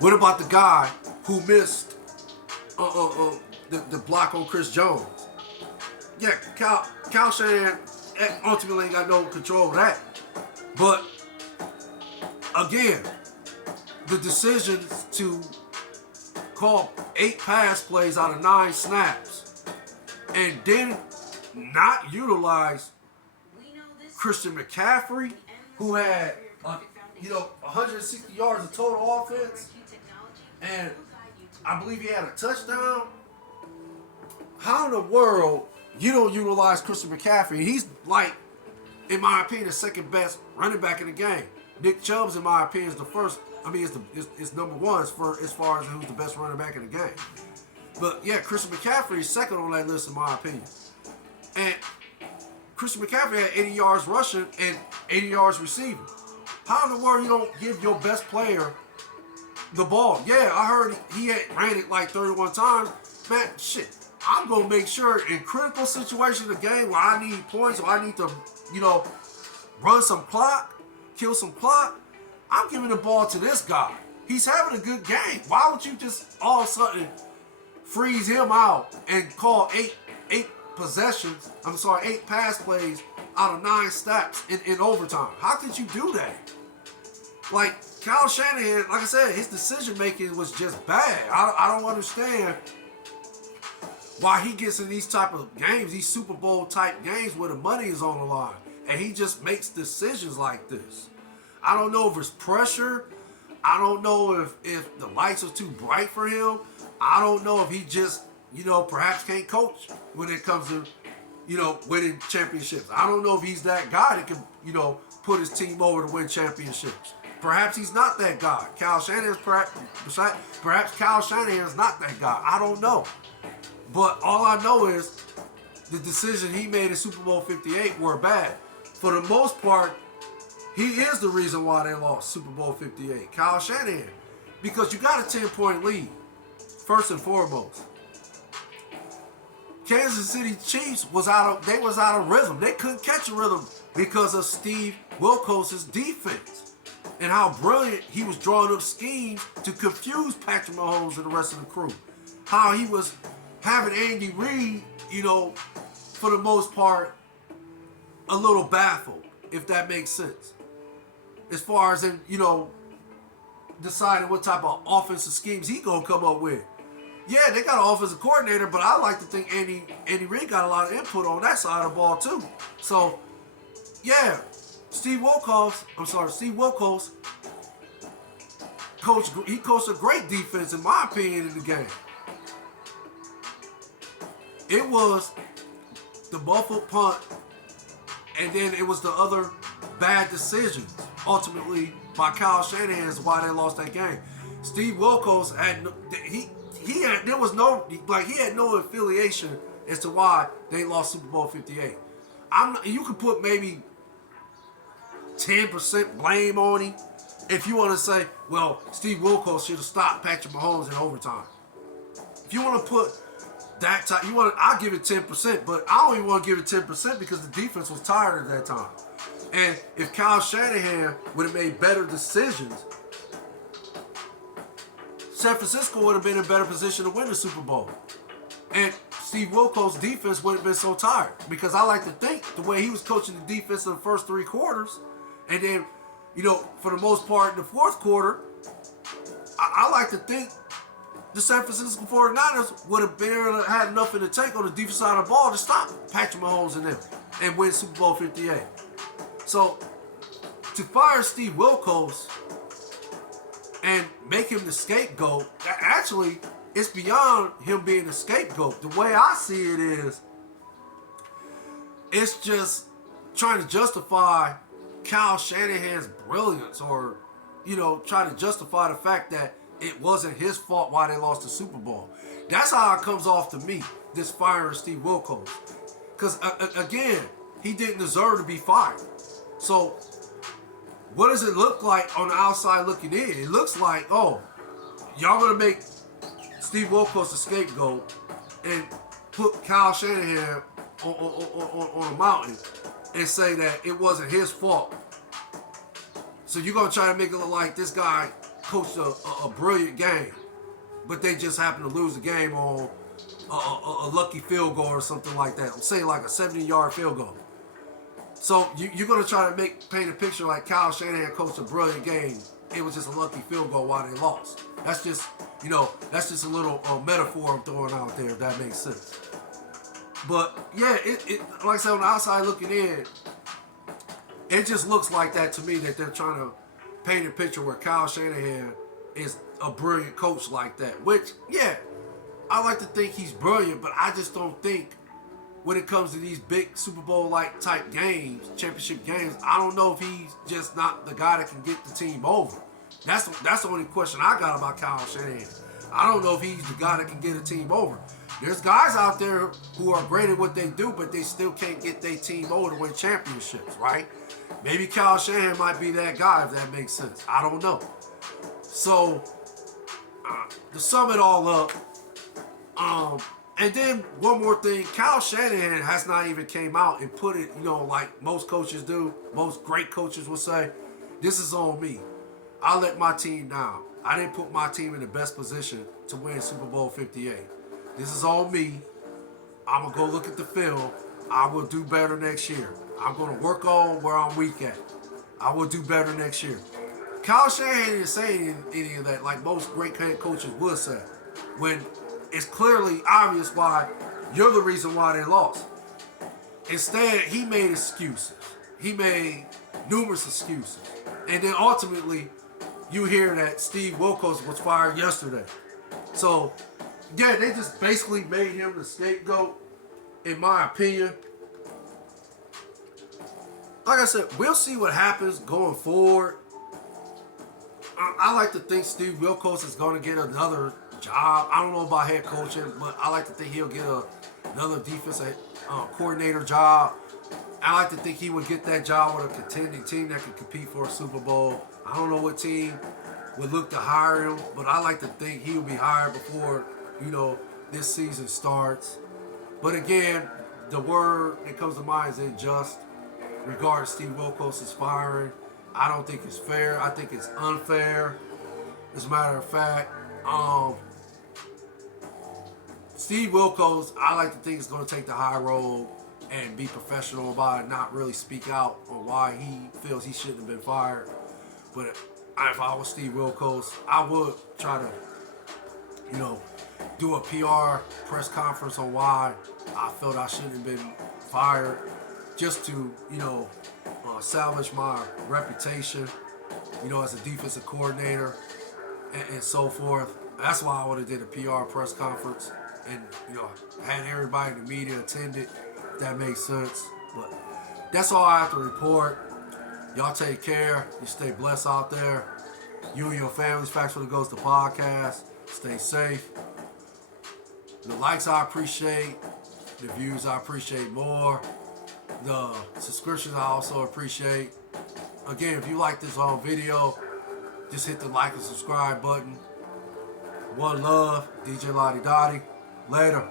What about the guy who missed the block on Chris Jones? Yeah, Kyle Shanahan ultimately ain't got no control of that. But again, the decisions to call 8 pass plays out of 9 snaps and then not utilize Christian McCaffrey, who had 160 yards of total offense, and I believe he had a touchdown. How in the world you don't utilize Christian McCaffrey? He's like, in my opinion, the second best running back in the game. Nick Chubb's, in my opinion, is the first. I mean, it's number one as far as who's the best running back in the game. But yeah, Christian McCaffrey is second on that list, in my opinion. And Christian McCaffrey had 80 yards rushing and 80 yards receiving. How in the world you don't give your best player the ball? Yeah, I heard he had ran it like 31 times. Man, shit. I'm going to make sure in critical situations of the game where I need points or I need to, run some clock, kill some clock, I'm giving the ball to this guy. He's having a good game. Why would you just all of a sudden freeze him out and call eight possessions, 8 pass plays out of 9 snaps in overtime? How could you do that? Like, Kyle Shanahan, like I said, his decision making was just bad. I don't understand why he gets in these type of games, these Super Bowl type games where the money is on the line, and he just makes decisions like this. I don't know if it's pressure. I don't know if the lights are too bright for him. I don't know if he just, perhaps can't coach when it comes to, winning championships. I don't know if he's that guy that can, put his team over to win championships. Perhaps he's not that guy. Perhaps Kyle Shanahan's not that guy. I don't know. But all I know is the decision he made in Super Bowl 58 were bad. For the most part, he is the reason why they lost Super Bowl 58. Kyle Shanahan. Because you got a 10-point lead, first and foremost. Kansas City Chiefs was out of rhythm. They couldn't catch a rhythm because of Steve Wilkos' defense and how brilliant he was drawing up schemes to confuse Patrick Mahomes and the rest of the crew. How he was having Andy Reid, for the most part, a little baffled, if that makes sense. As far as in, deciding what type of offensive schemes he gonna come up with. Yeah, they got an offensive coordinator, but I like to think Andy Reid got a lot of input on that side of the ball too. So, yeah, Steve Wilkos coached a great defense, in my opinion, in the game. It was the muffled punt, and then it was the other bad decisions, ultimately, by Kyle Shanahan is why they lost that game. Steve Wilkos had no affiliation as to why they lost Super Bowl 58. You could put maybe 10% blame on him if you want to say, well, Steve Wilkos should have stopped Patrick Mahomes in overtime. If you want to put that time, I'll give it 10%, but I don't even want to give it 10% because the defense was tired at that time. And if Kyle Shanahan would have made better decisions, San Francisco would have been in a better position to win the Super Bowl. And Steve Wilkos' defense wouldn't have been so tired. Because I like to think the way he was coaching the defense in the first 3 quarters, and then, for the most part in the 4th quarter, I like to think the San Francisco 49ers would have had enough in the tank on the defensive side of the ball to stop Patrick Mahomes and them and win Super Bowl 58. So, to fire Steve Wilkos and make him the scapegoat, actually, it's beyond him being the scapegoat. The way I see it is, it's just trying to justify Kyle Shanahan's brilliance or, trying to justify the fact that it wasn't his fault why they lost the Super Bowl. That's how it comes off to me, this firing Steve Wilkos. Because, again, he didn't deserve to be fired. So, what does it look like on the outside looking in? It looks like, y'all going to make Steve Wilkos the scapegoat and put Kyle Shanahan on a mountain and say that it wasn't his fault. So you're going to try to make it look like this guy coached a brilliant game, but they just happened to lose the game on a lucky field goal or something like that. I'm saying like a 70-yard field goal. So you're going to try to paint a picture like Kyle Shanahan coached a brilliant game. It was just a lucky field goal while they lost. That's just, that's just a little metaphor I'm throwing out there, if that makes sense. But yeah, it like I said, on the outside looking in, it just looks like that to me, that they're trying to paint a picture where Kyle Shanahan is a brilliant coach like that. Which, yeah, I like to think he's brilliant, but I just don't think when it comes to these big Super Bowl-like type games, championship games, I don't know if he's just not the guy that can get the team over. That's the only question I got about Kyle Shanahan. I don't know if he's the guy that can get a team over. There's guys out there who are great at what they do, but they still can't get their team over to win championships, right? Maybe Kyle Shanahan might be that guy, if that makes sense. I don't know. So, to sum it all up, and then one more thing, Kyle Shanahan has not even came out and put it, like most coaches do, most great coaches will say, this is on me. I let my team down. I didn't put my team in the best position to win Super Bowl 58. This is on me. I'm going to go look at the film. I will do better next year. I'm going to work on where I'm weak at. I will do better next year. Kyle Shanahan didn't say any of that like most great head coaches would say, when it's clearly obvious why you're the reason why they lost. Instead, he made excuses. He made numerous excuses. And then ultimately, you hear that Steve Wilks was fired yesterday. So, yeah, they just basically made him the scapegoat, in my opinion. Like I said, we'll see what happens going forward. I like to think Steve Wilks is going to get another job. I don't know about head coaching, but I like to think he'll get another defensive coordinator job. I like to think he would get that job with a contending team that could compete for a Super Bowl. I don't know what team would look to hire him, but I like to think he'll be hired before, this season starts. But again, the word that comes to mind is unjust regarding Steve Wilks' firing. I don't think it's fair. I think it's unfair. As a matter of fact, Steve Wilks, I like to think, is going to take the high road and be professional about it, not really speak out on why he feels he shouldn't have been fired. But if I was Steve Wilks, I would try to, do a PR press conference on why I felt I shouldn't have been fired, just to, salvage my reputation, as a defensive coordinator and so forth. That's why I would have did a PR press conference and, had everybody in the media attend it, if that makes sense. But that's all I have to report. Y'all take care. You stay blessed out there. You and your families. Facts for the Ghost, the podcast. Stay safe. The likes I appreciate. The views I appreciate more. The subscriptions I also appreciate. Again, if you like this video, just hit the like and subscribe button. One love, DJ Lottie Dottie. Later.